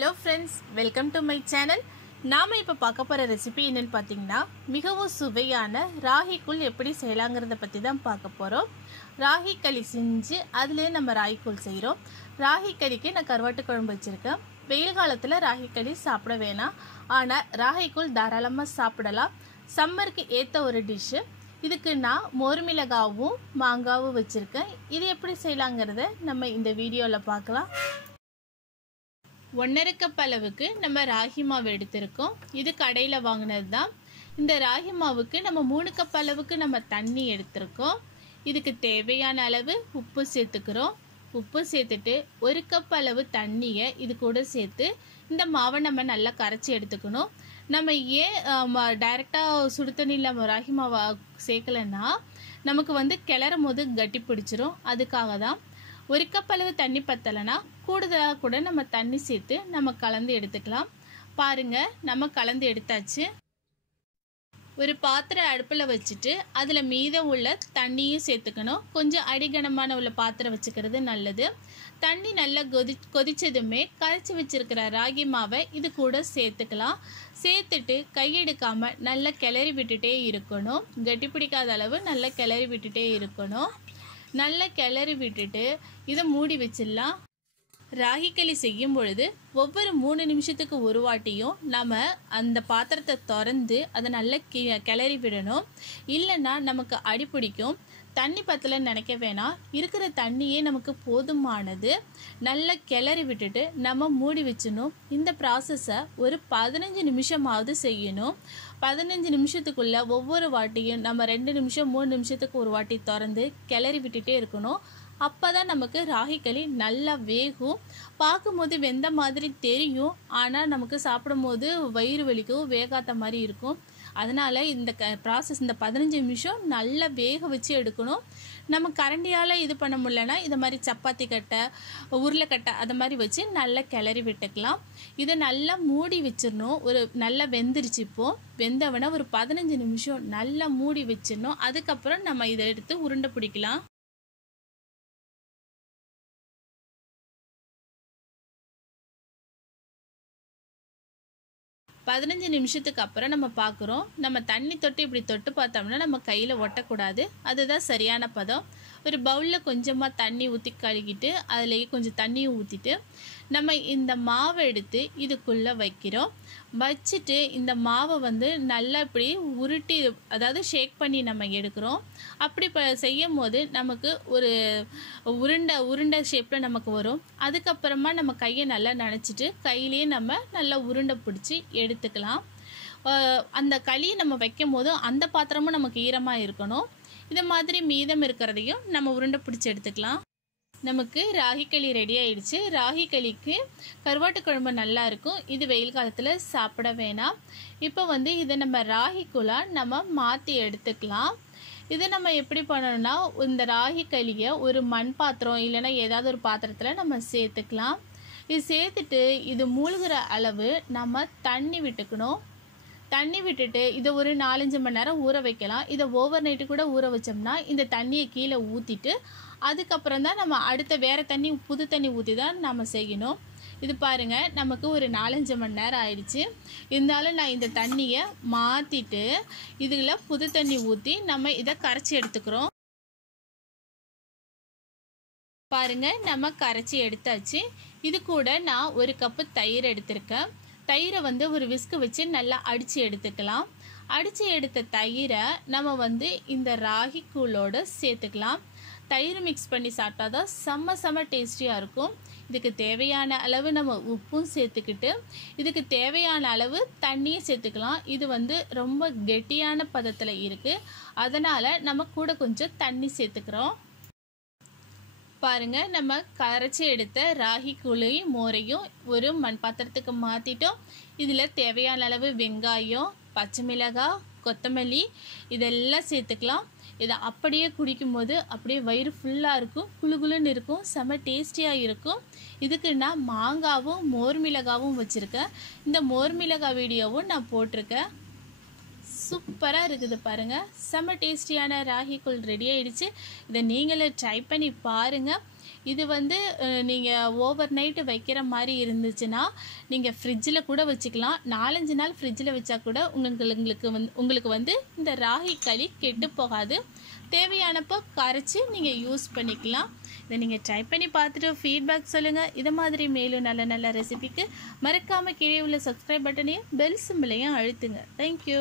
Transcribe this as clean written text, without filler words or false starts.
Hello friends, welcome to my channel. நாம இப்ப பார்க்க போற ரெசிபி என்னன்னு பாத்தீங்கன்னா மிகவும் சுவையான ராகி கூழ் எப்படி செய்யலாம்ங்கறத பத்தி தான் பார்க்க போறோம். ராகி களி செஞ்சு அதிலே நம்ம ராகி கூழ் செய்றோம். ராகி களிக்கு நான் கருவாட்டு குழம்பு வச்சிருக்கேன். வெயில் காலத்துல ராகி களி சாப்பிட வேணாம். ஆனா ராகி கூழ் தாராளமா சாப்பிடலாம். சம்மருக்கு ஏத்த ஒரு டிஷ். இதுக்கு நான் மோர் மிளகாவும் மாங்காவும் வச்சிருக்கேன். இது எப்படி செய்யலாம்ங்கறத நம்ம இந்த வீடியோல பார்க்கலாம். 1.5 கப் அளவுக்கு நம்ம ராகி மாவு எடுத்திருக்கோம். இது கடையில் வாங்கினது தான். இந்த ராகி மாவுக்கு நம்ம 3 கப் அளவுக்கு நம்ம தண்ணி எடுத்திருக்கோம். இதுக்கு தேவையான அளவு உப்பு சேர்த்துக்கிறோம். உப்பு சேர்த்துட்டு 1 கப் அளவு தண்ணியை இது கூட சேர்த்து இந்த மாவை நம்ம நல்லா கரைச்சி எடுத்துக்கணும். நம்ம ஏன் டைரெக்டாக சுடு தண்ணியில் ராகி மாவை சேர்க்கலைன்னா நமக்கு கிளறும் போது கட்டி பிடிச்சிரும். அதுக்காக தான் 1 கப் அளவு தண்ணி பத்தலைன்னா கூடுதலாக கூட நம்ம தண்ணி சேர்த்து நம்ம கலந்து எடுத்துக்கலாம். பாருங்க, நம்ம கலந்து எடுத்தாச்சு. ஒரு பாத்திரம் அடுப்பில் வச்சுட்டு அதில் மீதம் உள்ள தண்ணியும் சேர்த்துக்கணும். கொஞ்சம் அடிகனமான உள்ள பாத்திரம் வச்சுக்கிறது நல்லது. தண்ணி நல்லா கொதிச்சதுமே கரைச்சி வச்சிருக்கிற ராகி மாவை இது கூட சேர்த்துக்கலாம். சேர்த்துட்டு கையெடுக்காமல் நல்லா கிளறி விட்டுட்டே இருக்கணும். கட்டி பிடிக்காத அளவு நல்லா கிளறி விட்டுட்டே இருக்கணும். நல்லா கிளறி விட்டுட்டு இதை மூடி வச்சிடலாம். ராகி களி செய்யும் பொழுது ஒவ்வொரு 3 நிமிஷத்துக்கு ஒரு வாட்டியும் நம்ம அந்த பாத்திரத்தை திறந்து அதை நல்லா கிளறி விடணும். இல்லைன்னா நமக்கு அடி பிடிக்கும். தண்ணி பத்தலைன்னு நினைக்க வேணாம். இருக்கிற தண்ணியே நமக்கு போதுமானது. நல்லா கிளறி விட்டுட்டு நம்ம மூடி வச்சிடணும். இந்த ப்ராசஸை ஒரு 15 நிமிஷமாவது செய்யணும். 15 நிமிஷத்துக்குள்ள ஒவ்வொரு வாட்டியும் நம்ம 2 நிமிஷம் 3 நிமிஷத்துக்கு ஒரு வாட்டி திறந்து கிளறி விட்டுட்டே இருக்கணும். அப்போ தான் நமக்கு ராகி களி நல்லா வேகும். பார்க்கும்போது வெந்த மாதிரி தெரியும். ஆனால் நமக்கு சாப்பிடும் போது வயிறு வலிக்கும், வேகாத மாதிரி இருக்கும். அதனால் இந்த ப்ராசஸ் இந்த 15 நிமிஷம் நல்லா வேக வச்சு எடுக்கணும். நம்ம கரண்டியால் இது பண்ண முடியலன்னா இதை மாதிரி சப்பாத்தி கட்டை, உருளைக்கட்டை அதை மாதிரி வச்சு நல்லா கிளறி விட்டுக்கலாம். இதை நல்லா மூடி வச்சிடணும். ஒரு நல்லா வெந்துருச்சு. இப்போது வெந்தவனை ஒரு 15 நிமிஷம் நல்லா மூடி வச்சிடணும். அதுக்கப்புறம் நம்ம இதை எடுத்து உருண்டை பிடிக்கலாம். பதினஞ்சு நிமிஷத்துக்கு அப்புறம் நம்ம பார்க்குறோம். நம்ம தண்ணி தொட்டு இப்படி தொட்டு பார்த்தோம்னா நம்ம கையில் ஒட்டக்கூடாது. அதுதான் சரியான பதம். ஒரு பவுலில் கொஞ்சமாக தண்ணி ஊற்றி கழுகிட்டு அதுலேயே கொஞ்சம் தண்ணியும் ஊற்றிட்டு நம்ம இந்த மாவை எடுத்து இதுக்குள்ளே வைக்கிறோம். வச்சுட்டு இந்த மாவை நல்லா இப்படி உருட்டி, அதாவது ஷேக் பண்ணி நம்ம எடுக்கிறோம். அப்படி செய்யும் போது நமக்கு ஒரு உருண்டை ஷேப்பில் நமக்கு வரும். அதுக்கப்புறமா நம்ம கையை நல்லா நனைச்சிட்டு கையிலேயே நம்ம நல்லா உருண்டை பிடிச்சி எடுத்துக்கலாம். அந்த களியை நம்ம வைக்கும் போது அந்த பாத்திரமும் நமக்கு ஈரமாக இருக்கணும். இது மாதிரி மீதம் இருக்கிறதையும் நம்ம உருண்டை பிடிச்சி எடுத்துக்கலாம். நமக்கு ராகி களி ரெடி ஆயிடுச்சு. ராகி களிக்கு கருவாட்டு குழம்பு நல்லா இருக்கும். இது வெயில் காலத்தில் சாப்பிட வேணாம். இப்போ இதை நம்ம ராகி கூழாக நம்ம மாற்றி எடுத்துக்கலாம். இதை நம்ம எப்படி பண்ணணும்னா இந்த ராகி களியை ஒரு மண் பாத்திரம் இல்லைன்னா ஏதாவது ஒரு பாத்திரத்தில் நம்ம சேர்த்துக்கலாம். இது சேர்த்துட்டு இது மூழ்கிற அளவு நம்ம தண்ணி விட்டுக்கணும். தண்ணி விட்டுட்டு இதை ஒரு 4-5 மணி நேரம் ஊற வைக்கலாம். இதை ஓவர் நைட்டு கூட ஊற வச்சோம்னா இந்த தண்ணியை கீழே ஊற்றிட்டு அதுக்கப்புறம் தான் நம்ம அடுத்த வேறு தண்ணி புது தண்ணி ஊற்றி தான் நம்ம செய்யணும். இது பாருங்கள், நமக்கு ஒரு 4-5 மணி நேரம் ஆயிடுச்சு. இருந்தாலும் நான் இந்த தண்ணியை மாற்றிட்டு இதில் புது தண்ணி ஊற்றி நம்ம இதை கரைச்சி எடுத்துக்கிறோம். பாருங்கள், நம்ம கரைச்சி எடுத்தாச்சு. இது கூட நான் 1 கப்பு தயிர் எடுத்திருக்கேன். தயிரை ஒரு விஸ்கு வச்சு நல்லா அடித்து எடுத்துக்கலாம். அடித்து எடுத்த தயிரை நம்ம இந்த ராகி கூழோடு சேர்த்துக்கலாம். தயிர் மிக்ஸ் பண்ணி சாப்பிட்டா தான் செம்ம டேஸ்டியாக இருக்கும். இதுக்கு தேவையான அளவு நம்ம உப்பும் சேர்த்துக்கிட்டு இதுக்கு தேவையான அளவு தண்ணியும் சேர்த்துக்கலாம். இது ரொம்ப கெட்டியான பதத்தில் இருக்குது. அதனால் நம்ம கூட கொஞ்சம் தண்ணி சேர்த்துக்கிறோம். பாருங்கள், நம்ம கரைச்சி எடுத்த ராகி கூழையும் மோரையும் ஒரு மண் பாத்திரத்துக்கு மாற்றிட்டோம். இதில் தேவையான அளவு வெங்காயம், பச்சை மிளகாய், கொத்தமல்லி இதெல்லாம் சேர்த்துக்கலாம். இதை அப்படியே குடிக்கும்போது அப்படியே வயிறு ஃபுல்லாக இருக்கும், குளுகுளுன்னு இருக்கும், செம்ம டேஸ்டியாக இருக்கும். இதுக்கு நான் மாங்காவும் மோர் மிளகாவும் வச்சுருக்கேன். இந்த மோர் மிளகாய் வீடியோவும் நான் போட்டிருக்கேன். சூப்பராக இருக்குது பாருங்கள். செம்ம டேஸ்டியான ராகி கூழ் ரெடி ஆகிடுச்சு. இதை நீங்களே ட்ரை பண்ணி பாருங்கள். இது வந்து நீங்கள் ஓவர் நைட்டு வைக்கிற மாதிரி இருந்துச்சுன்னா நீங்கள் ஃப்ரிட்ஜில் கூட வச்சுக்கலாம். 4-5 நாள் ஃப்ரிட்ஜில் வச்சா கூட உங்களுக்கு வந்து இந்த ராகி களி கெட்டு போகாது. தேவையானப்போ கரைச்சி நீங்கள் யூஸ் பண்ணிக்கலாம். இதை நீங்கள் ட்ரை பண்ணி பார்த்துட்டு ஃபீட்பேக் சொல்லுங்கள். இது மாதிரி மேலும் நல்ல நல்ல ரெசிபிக்கு மறக்காமல் கீழே உள்ள சப்ஸ்கிரைப் பட்டனையும் பெல் சிம்பிளையும் அழுத்துங்க. தேங்க்யூ.